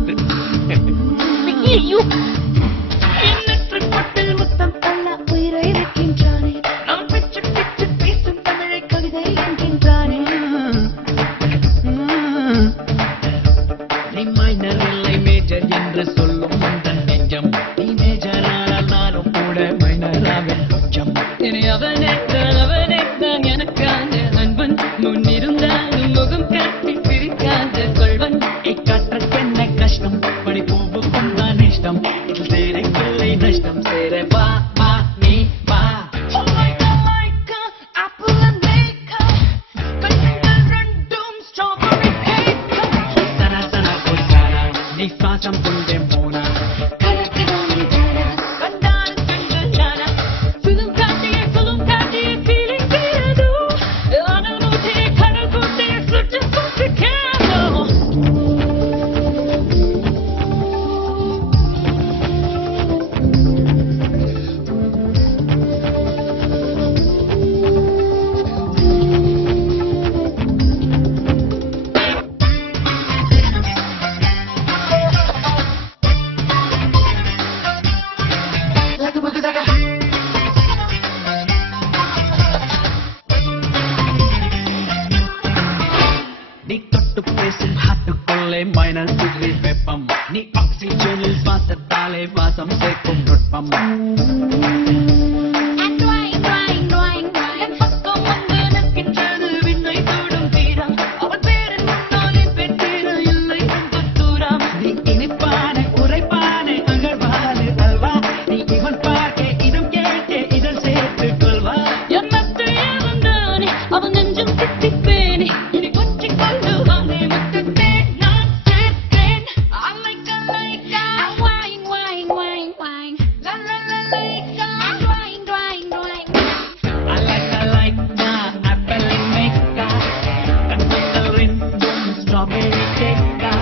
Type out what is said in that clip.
பார்த்து ஐயோ எண்ணற்ற பட்டில் முத்தம் தள்ள உயிரை இருக்கின்றானே நான் பிச்சு பிச்சு பேசும் தமிழை கவிதை என்கின்றானே நீ மைனர் இல்லை மேஜர் என்று சொல்லும் அந்த நெஞ்சம் நீ மேஜரானால் நானும் கூட மைனராக கொஞ்சம் இனி அவனே தான் எனக்கான அன்பன் முன்னிருந்தாலும் முகம் காட்டி பிரிக்காத கொள்வன் இக்காற்றற்கென்ன கஷ்டம் படிப்போவுக்கும் தான் இஷ்டம் இதில் சேரைக்கில்லை நஷ்டம் சேர வா வா நீ வா நீ சுவாசம் கொண்டே போனா நீ தொட்டு பேசும் ஹாட்டுக்குள்ளே மைனஸ் டிகிரி வெப்பம் நீ ஆக்சிஜனில் சுவாசத்தாலே வாசம் சேர்க்கும் நுட்பம் நீ இனிப்பான உரைப்பான அகழ்வான அல்வா நீ இவன் பார்க்க இதம் கேட்க இதழ் சேர்த்து கொள்வா அவன் நெஞ்சம் தித்திப்பேனே இனி கொஞ்சி கொள்ளுவானே முத்தத்தேன் நான் சேர்த்தேன் அலைக்க wine wine wine wine la la la Lyca wine wine wine I like நான் apple மேக்கா கண்ணத்தில் ரெண்டும் ஸ்ட்ராபெரி கேக்கா